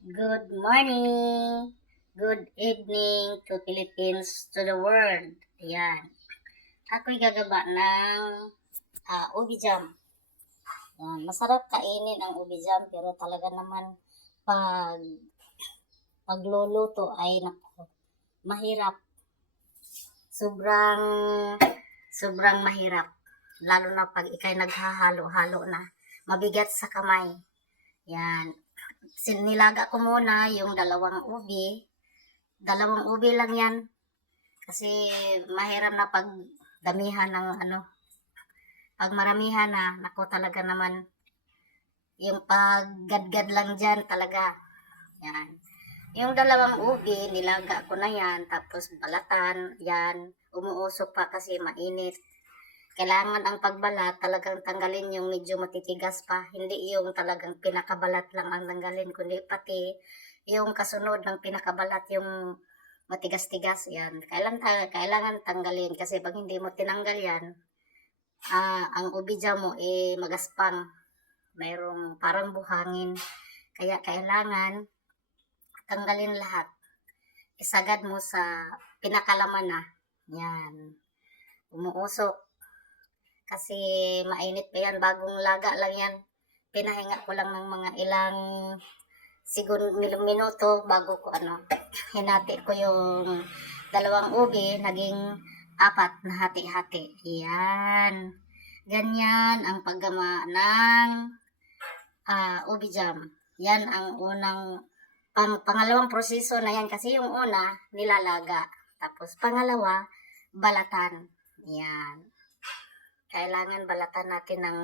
Good morning, good evening to Philippines, to the world. Ayan. Ako'y gagaba ng ubi jam. Ayan. Masarap kainin ang ubi jam pero talaga naman pag pagluluto ay naku, mahirap. Sobrang sobrang mahirap. Lalo na pag ikay naghahalo-halo na. Mabigat sa kamay. Yan. Sinilaga ko muna yung dalawang ubi lang yan. Kasi mahirap na pag damihan ng pag maramihan na, nako talaga naman, yung paggadgad lang dyan talaga. Yan. Yung dalawang ubi, nilaga ko na yan, tapos balatan, yan, umuusok pa kasi mainit. Kailangan ang pagbalat, talagang tanggalin yung medyo matitigas pa. Hindi yung talagang pinakabalat lang ang tanggalin, kundi pati yung kasunod ng pinakabalat, yung matigas-tigas yan. Kailangan tanggalin kasi pag hindi mo tinanggal yan, ang ubidya mo magaspang. Mayroong parang buhangin. Kaya kailangan tanggalin lahat. Isagad mo sa pinakalaman na. Yan. Umuusok. Kasi mainit pa yan. Bagong laga lang yan. Pinahinga ko lang ng mga ilang siguro minuto bago ko hinati ko yung dalawang ubi, naging apat na hati-hati. Yan. Ganyan ang paggama ng ubi jam. Yan ang unang pangalawang proseso na yan kasi yung una nilalaga. Tapos pangalawa, balatan. Yan. Kailangan balatan natin ng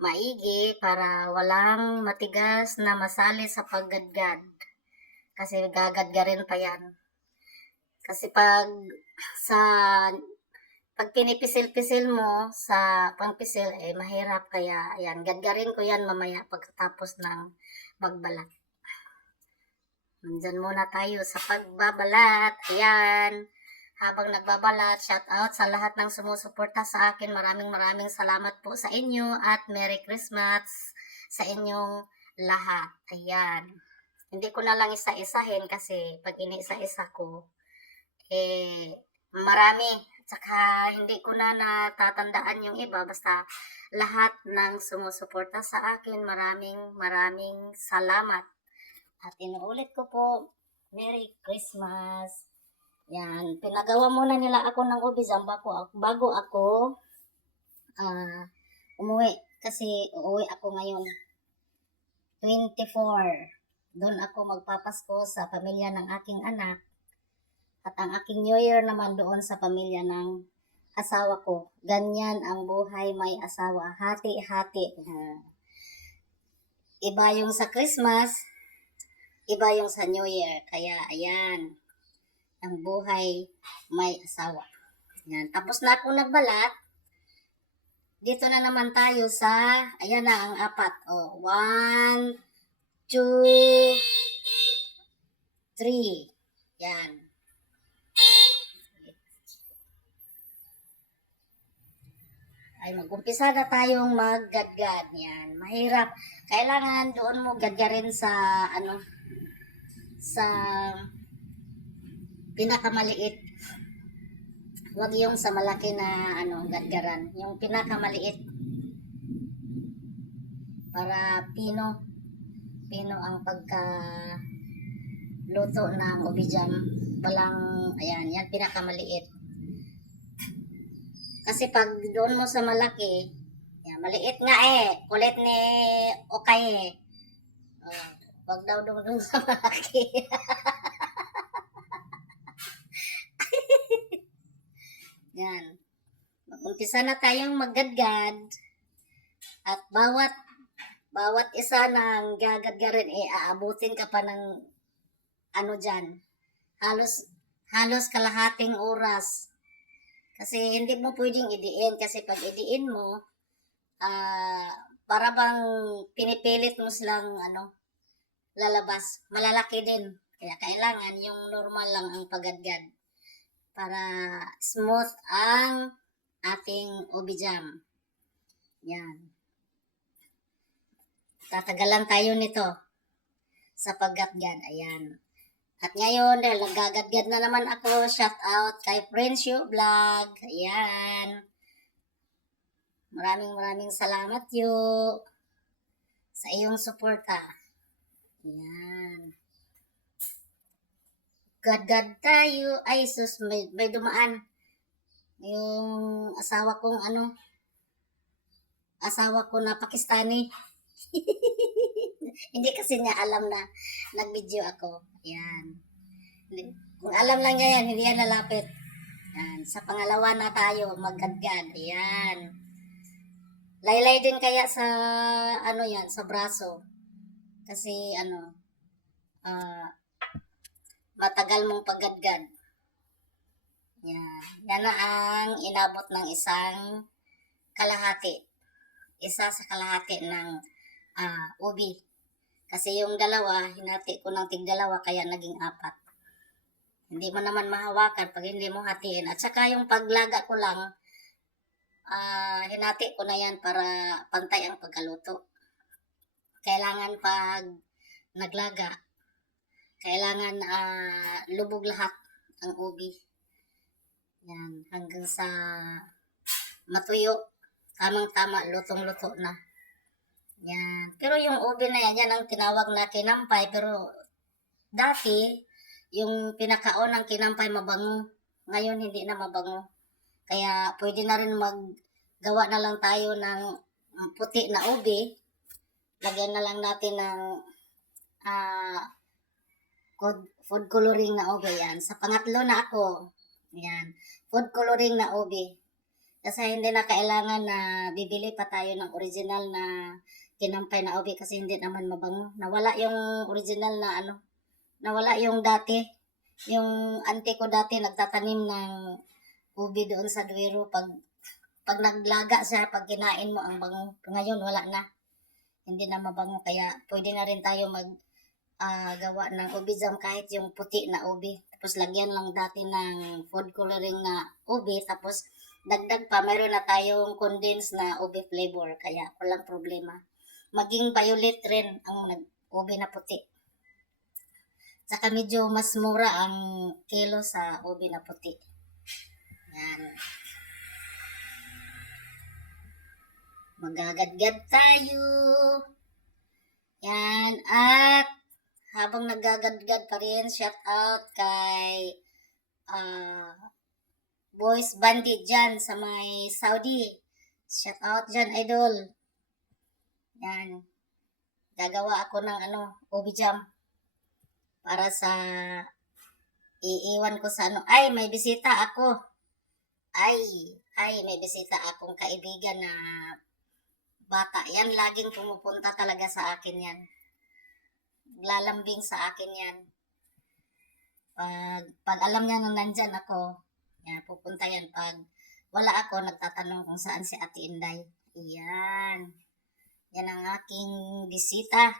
maigi para walang matigas na masali sa paggadgad. Kasi gagadgarin pa yan. Kasi sa pag pinipisil-pisil mo sa pangpisil, mahirap. Kaya, ayan, gadgarin ko yan mamaya pagkatapos ng magbalat. Nandyan muna tayo sa pagbabalat. Ayan. Habang nagbabalat, shout out sa lahat ng sumusuporta sa akin. Maraming salamat po sa inyo at Merry Christmas sa inyong lahat. Ayan. Hindi ko na lang isa-isahin kasi pag ini-isa-isa ko, marami. Tsaka hindi ko na natatandaan yung iba. Basta lahat ng sumusuporta sa akin, maraming salamat. At inuulit ko po, Merry Christmas. Yan, pinagawa muna nila ako ng ubizam bago ako umuwi. Kasi uuwi ako ngayon, 24. Doon ako magpapasko sa pamilya ng aking anak. At ang aking New Year naman doon sa pamilya ng asawa ko. Ganyan ang buhay may asawa. Hati-hati. Iba yung sa Christmas, iba yung sa New Year. Kaya ayan, ang buhay may asawa. Yan. Tapos na akong nagbalat. Dito na naman tayo sa, ayan na ang apat. 1, 2, 3. Yan. Ay, mag-umpisa na tayong maggadgad. Yan. Mahirap. Kailangan doon mo gadgarin sa, sa pinakamaliit. Huwag yung sa malaki na, gadgaran. Yung pinakamaliit. Para pino ang luto ng ubijam. Walang, ayan, yan pinakamaliit. Kasi pag doon mo sa malaki, yan, maliit nga kulit ni okay wag daw doon sa malaki. Yan. Mag-umpisa na tayong maggadgad. At bawat isa ng gagadgarin, aabutin ka pa ng dyan. Halos kalahating oras. Kasi hindi mo pwedeng idiin. Kasi pag idiin mo, para bang pinipilit mo silang lalabas. Malalaki din. Kaya kailangan yung normal lang ang paggadgad. Para smooth ang ating ubijam. Yan. Tatagalan tayo nito. sa paggatgad. Ayan. At ngayon, dahil nagagadgad na naman ako, shout out kay Friendship Vlog. Ayan. Maraming salamat yo sa iyong suporta. Ayan. Gadgad tayo. Ay, sus, may dumaan. Yung asawa kong asawa ko na Pakistani. Hindi kasi niya alam na nag-video ako. Ayan. Kung alam lang niya yan, hindi yan nalapit. Ayan. Sa pangalawa na tayo, maggadgad. Ayan. Laylay din kaya sa, yan, sa braso. Kasi, matagal mong paggadgad. Yan. Yan na ang inabot ng isang kalahati. Isa sa kalahati ng ubi. Kasi yung dalawa, hinati ko ng tig-dalawa kaya naging 4. Hindi mo naman mahawakan pag hindi mo hatiin. At saka yung paglaga ko lang, hinati ko na yan para pantay ang pagkaluto. Kailangan pag naglaga, kailangan lubog lahat ang ubi. Yan, hanggang sa matuyo. Tamang-tama, lutong-luto na. Yan. Pero yung ubi na yan, yan ang tinawag na kinampay. Pero dati, yung pinakaunang kinampay mabango. Ngayon, hindi na mabango. Kaya pwede na rin maggawa na lang tayo ng puti na ubi. Lagyan na lang natin ng food coloring na ubi. Yan. Sa pangatlo na ako. Yan. Food coloring na ubi. Kasi hindi na kailangan na bibili pa tayo ng original na kinampay na ubi kasi hindi naman mabango. Nawala yung original na nawala yung dati. Yung auntie ko dati nagtatanim ng ubi doon sa Duero. Pag naglaga siya, pag kinain mo ang bango. Ngayon wala na. Hindi na mabango. Kaya pwede na rin tayo gawa ng ubi jam kahit yung puti na ubi. Tapos lagyan lang dati ng food coloring na ubi. Tapos dagdag pa, mayroon na tayong condensed na ubi flavor. Kaya walang problema. Maging violet rin ang ubi na puti. Saka medyo mas mura ang kilo sa ubi na puti. Yan. Magagadgad tayo. Yan. At habang nagagadgad pa rin, shout out kay Boys Bandit dyan sa may Saudi. Shout out dyan, idol. Yan. Gagawa ako ng ubi jam. Para sa iiwan ko sa Ay, may bisita ako. Ay, may bisita akong kaibigan na bata. Yan, laging pumupunta talaga sa akin yan. Lalambing sa akin yan. Pag alam niya na nandyan ako, yan, pupunta yan. Pag wala ako, nagtatanong kung saan si Ate Inday. Yan. Yan ang aking bisita.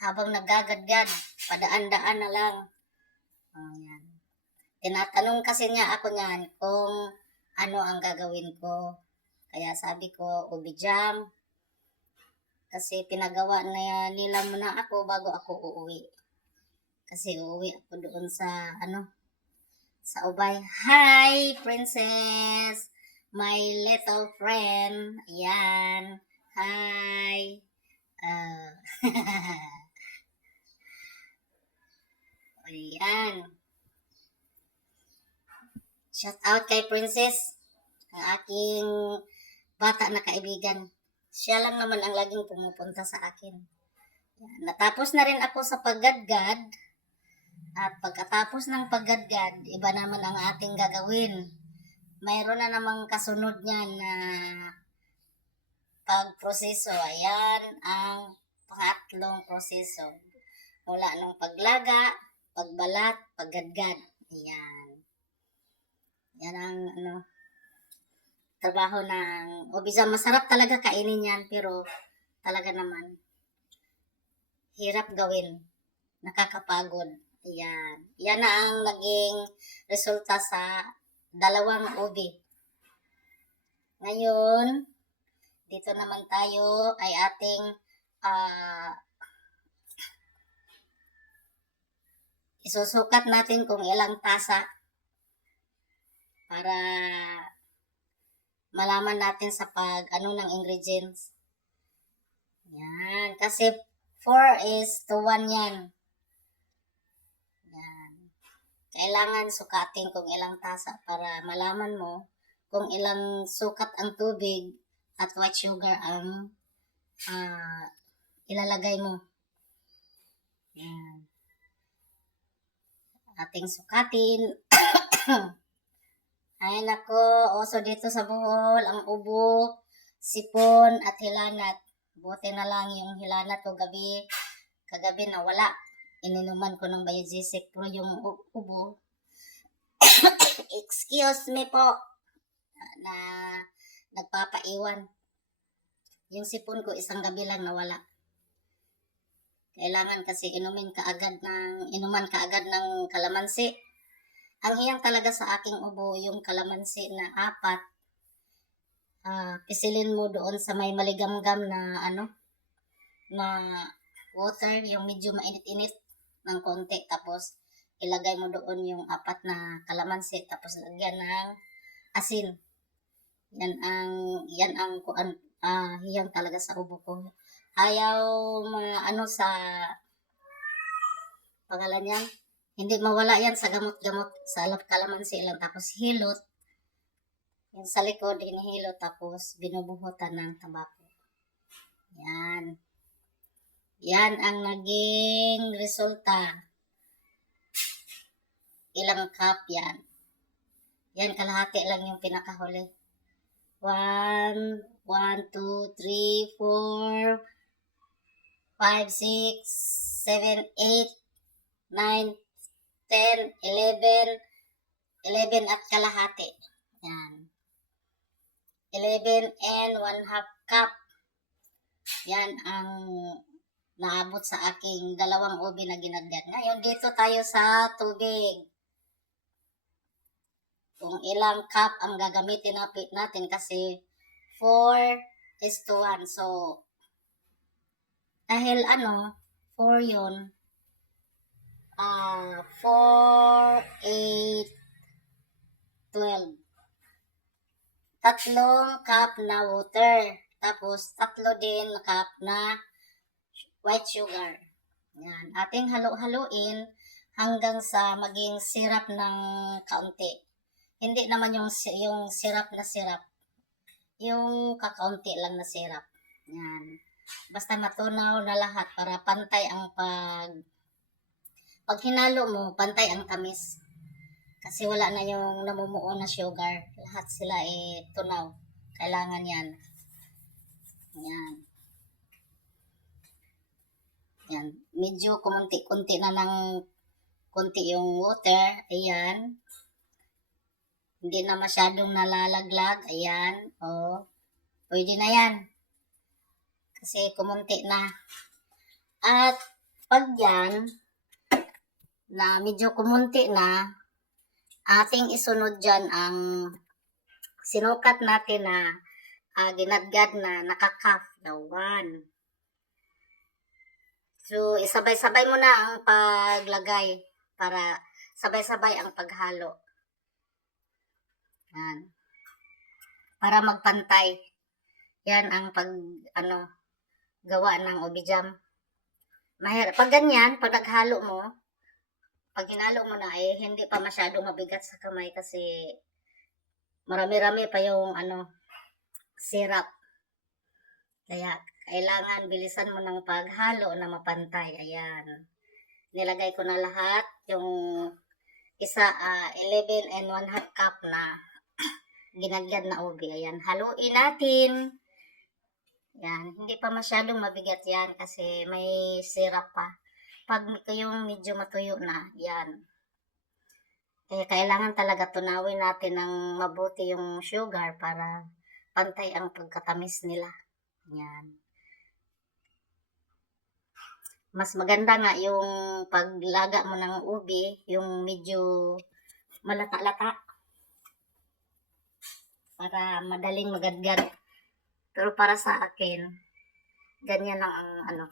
Habang nagagadgad, padaan-daan na lang. Yan. Tinatanong kasi niya ako niyan kung ano ang gagawin ko. Kaya sabi ko, ubi jam. Kasi pinagawa na nila muna ako bago ako uuwi. Kasi uuwi ako doon sa sa Ubay. Hi, princess! My little friend. Ayan. Hi. Ayan. Shout out kay princess. Ang aking bata na kaibigan. Siya lang naman ang laging pumupunta sa akin. Yan. Natapos na rin ako sa paggadgad. At pagkatapos ng paggadgad, iba naman ang ating gagawin. Mayroon na namang kasunod niyan na pagproseso. Ayan ang pangatlong proseso. Mula nung paglaga, pagbalat, paggadgad. Ayan. Yan ang trabaho ng ubi jam. Masarap talaga kainin yan, pero talaga naman hirap gawin. Nakakapagod. Ayan. Yan na ang naging resulta sa dalawang ubi. Ngayon, dito naman tayo ay ating isusukat natin kung ilang tasa para malaman natin sa pag ano ng ingredients. Yan, kasi 4:1 yan. Yan. Kailangan sukatin kung ilang tasa para malaman mo kung ilang sukat ang tubig at white sugar ang ilalagay mo. Yan. Ating sukatin. Ay nako, oso dito sa Bohol, ang ubo, sipon at hilanat. Buti na lang yung hilanat ko kagabi nawala. Ininuman ko ng biogesic, pero yung ubo, excuse me po, na nagpapaiwan. Yung sipon ko isang gabi lang nawala. Kailangan kasi inuman kaagad ng kalamansi. Ang hiyang talaga sa aking ubo, yung kalamansi na 4. Pisilin mo doon sa may maligamgam na na water, yung medyo mainit-init ng konti, tapos ilagay mo doon yung 4 na kalamansi, tapos lagyan ng asin. Yan ang hiyang talaga sa ubo ko. Ayaw sa pangalan yan, hindi mawala yan sa gamot-gamot, sa kalamansi lang, tapos hilot. Yung sa likod, hinihilot, tapos binubuhutan ng tabako. Yan. Yan ang naging resulta. Ilang cup yan. Yan, kalahati lang yung pinakahuli. 1, 2, 3, 4, 5, 6, 7, 8, 9, 10, 11 at kalahati. Yan. 11 and 1/2 cup. Yan ang naabot sa aking 2 ubi na ginagyan. Ngayon, dito tayo sa tubig. Kung ilang cup ang gagamitin natin kasi 4:1. So, dahil 4 yun, 4, 8, 12. 3 cup na water. Tapos 3 din cup na white sugar. Yan. Ating halo-haloin hanggang sa maging syrup ng kaunti. Hindi naman yung syrup na syrup. Yung kakaunti lang na syrup. Yan. Basta matunaw na lahat para pantay ang pag hinalo mo, pantay ang tamis. Kasi wala na yung namumuo na sugar. Lahat sila tunaw. Kailangan yan. Yan. Yan. Medyo kumunti-kunti na ng kunti yung water. Ayan. Hindi na masyadong nalalaglag. Ayan. O. Pwede na yan. Kasi kumunti na. At pag yan, na medyo kumunti na, ating isunod dyan ang sinukat natin na ginadgad na nakakaf na 1. So, isabay-sabay mo na ang paglagay para sabay-sabay ang paghalo. Yan. Para magpantay. Yan ang gawa ng ubi jam. Mahirap. Pag ganyan, pag naghalo mo, pag hinalo mo na hindi pa masyadong mabigat sa kamay kasi marami-rami pa yung syrup. Kaya kailangan bilisan mo ng paghalo na mapantay. Ayan. Nilagay ko na lahat yung 11 and 1/2 cup na ginagyan na ubi. Ayan. Haluin natin. Yan. Hindi pa masyadong mabigat yan kasi may syrup pa. Pag yung medyo matuyo na, yan. Kaya kailangan talaga tunawin natin ng mabuti yung sugar para pantay ang pagkatamis nila. Yan. Mas maganda nga yung paglaga mo ng ubi, yung medyo malata-lata. Para madaling magadgad. Pero para sa akin, ganyan lang ang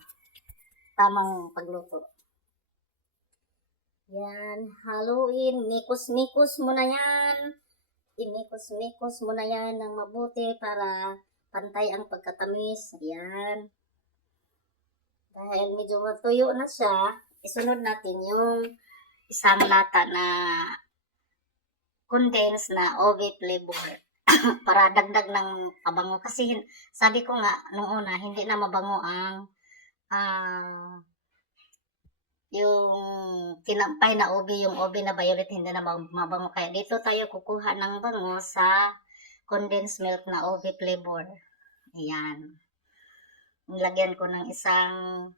tamang pagluto. Yan, haluin. Mikos-mikos mo na yan. Imikos-mikos mo na yan ng mabuti para pantay ang pagkatamis. Ayan. Dahil medyo matuyo na siya, isunod natin yung isang lata na condensed na OV flavor para dagdag ng pabango. Kasi sabi ko nga, nung una, hindi na mabango ang yung tinampay na OB, yung OB na violet, hindi na mabango. Kaya dito tayo kukuha ng bango sa condensed milk na OB flavor. Ayan. Nilagyan ko ng isang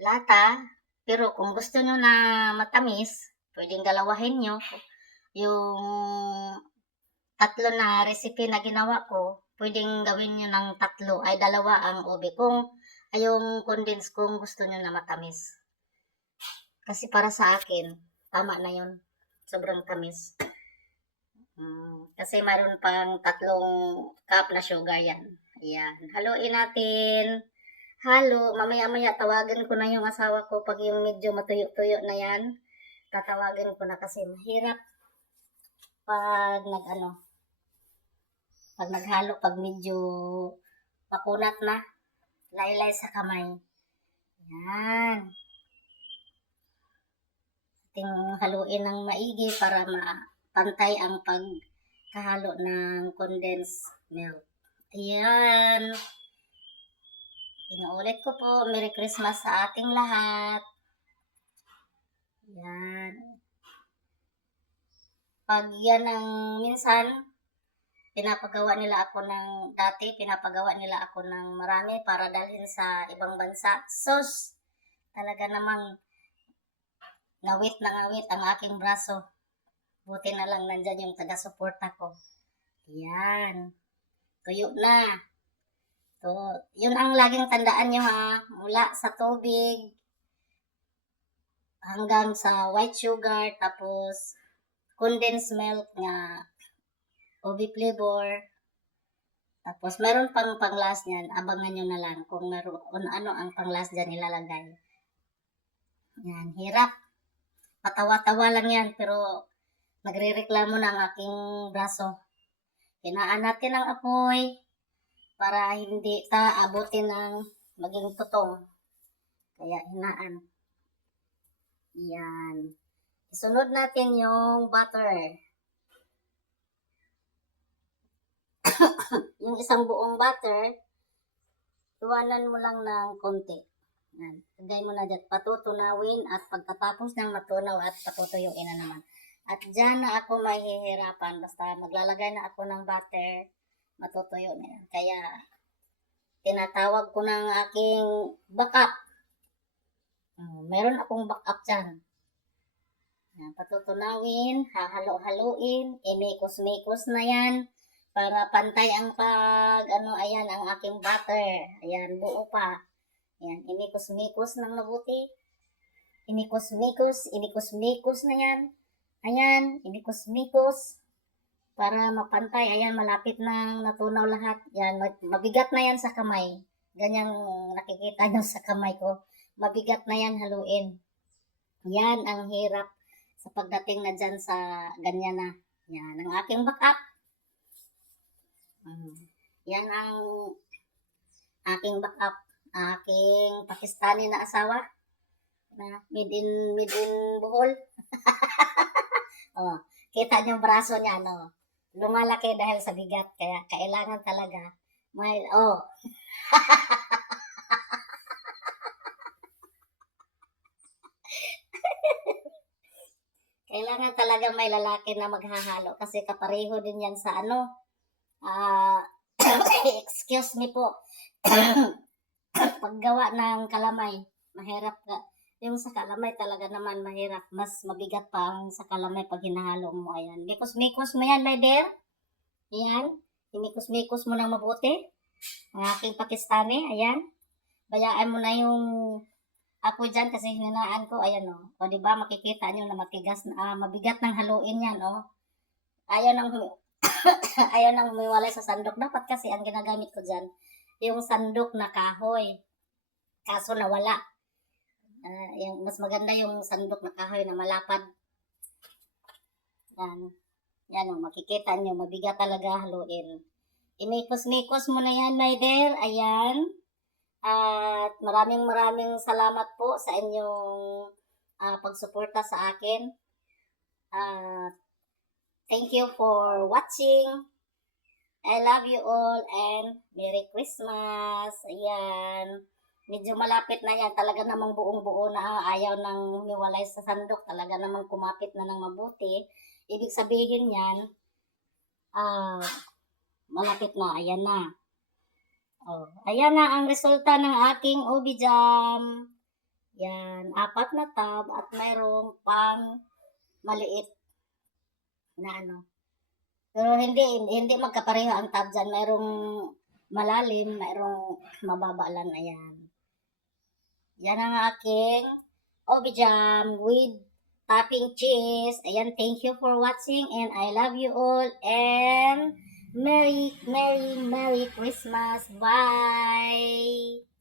lata. Pero kung gusto nyo na matamis, pwedeng dalawahin nyo. Yung tatlo na recipe na ginawa ko, pwedeng gawin nyo ng tatlo ay dalawa ang OB. Kung yung condense kung gusto nyo na matamis. Kasi para sa akin, tama na yun. Sobrang tamis. Kasi mayroon pang 3 cup na sugar yan. Ayan. Haluin natin. Halo. Mamaya-maya tawagan ko na yung asawa ko pag yung medyo matuyo-tuyo na yan. Tatawagan ko na kasi mahirap pag pag naghalo, pag medyo pakunat na. Laylay sa kamay. Yan. Ating haluin ng maigi para mapantay ang pagkahalo ng condensed milk. Ayan. Inuulit ko po, Merry Christmas sa ating lahat. Ayan. Pag yan ang minsan, pinapagawa nila ako ng marami para dalhin sa ibang bansa. Sus, talaga namang ngawit na ngawit ang aking braso. Buti na lang nandyan yung taga-suporta ko. Ayan. Tuyo na. So, yun ang laging tandaan nyo ha. Mula sa tubig hanggang sa white sugar, tapos condensed milk nga OB flavor. Tapos meron pang panglas niyan, abangan nyo na lang kung ano ang panglas dyan ilalagay. Yan, hirap. Patawa-tawa lang yan, pero nagre-reklamo na ang aking braso. Hinaan natin ang apoy para hindi abutin ng maging tutong. Kaya hinaan. Yan. Isunod natin yung butter. Yung isang buong butter, iwanan mo lang ng konti. Yan. Lagay mo na dyan. Patutunawin at pagkatapos ng matunaw at patutuyuin na naman. At dyan na ako mahihirapan. Basta maglalagay na ako ng butter, matutuyo na yan. Kaya, tinatawag ko ng aking backup. Meron akong backup dyan. Yan, patutunawin, hahalo-haluin, imikos-mikos na yan. Para pantay ang ayan ang aking butter. Ayan, buo pa. Ayan, imikos-mikos ng mabuti. Imikos-mikos na yan. Ayan, imikos-mikos. Para mapantay, ayan, malapit nang natunaw lahat. Yan, mabigat na yan sa kamay. Ganyang nakikita nyo sa kamay ko. Mabigat na yan haluin. Yan ang hirap sa pagdating na dyan sa ganyan na. Yan, ang aking backup. Yan ang aking backup. Aking Pakistani na asawa. Na made in Bohol. Oh, kita niyo yung braso niya, no? Lumalaki dahil sa bigat. Kaya kailangan talaga. Kailangan talaga may lalaki na maghahalo. Kasi kapareho din yan sa excuse me po. Paggawa ng kalamay, mahirap ka. Yung sa kalamay talaga naman mahirap. Mas mabigat pa ang sa kalamay pag hinahalo mo. Ayan. Mikos-mikos mo yan, my dear. Ayan. Mikos-mikos mo nang mabuti. Ang aking Pakistani. Ayan. Bayaan mo na yung ako dyan kasi hinanaan ko. Ayan o. O diba makikita nyo na matigas na, mabigat ng haluin yan o. Ayaw nang humiwalay sa sandok. Dapat kasi ang ginagamit ko dyan, yung sandok na kahoy. Kaso nawala. Yung mas maganda yung sandok na kahoy na malapad. Yan o, makikita nyo, mabigat talaga haluin. Imikos-mikos mo na yan, my dear. Ayan. At maraming salamat po sa inyong pagsuporta sa akin. Thank you for watching. I love you all and Merry Christmas. Ayan. Medyo malapit na yan. Talaga namang buong-buo na ayaw nang niwalay sa sandok. Talaga namang kumapit na ng mabuti. Ibig sabihin yan, malapit na. Ayan na. Oh, ayan na ang resulta ng aking ubi jam. Yan, 4 na tab at mayroong pang maliit na ano. Pero hindi magkapareho ang tab dyan. Mayroong malalim, mayroong mababa lang. Ayan. Yan ang aking ubi jam with topping cheese. Ayan, thank you for watching and I love you all and Merry Christmas. Bye!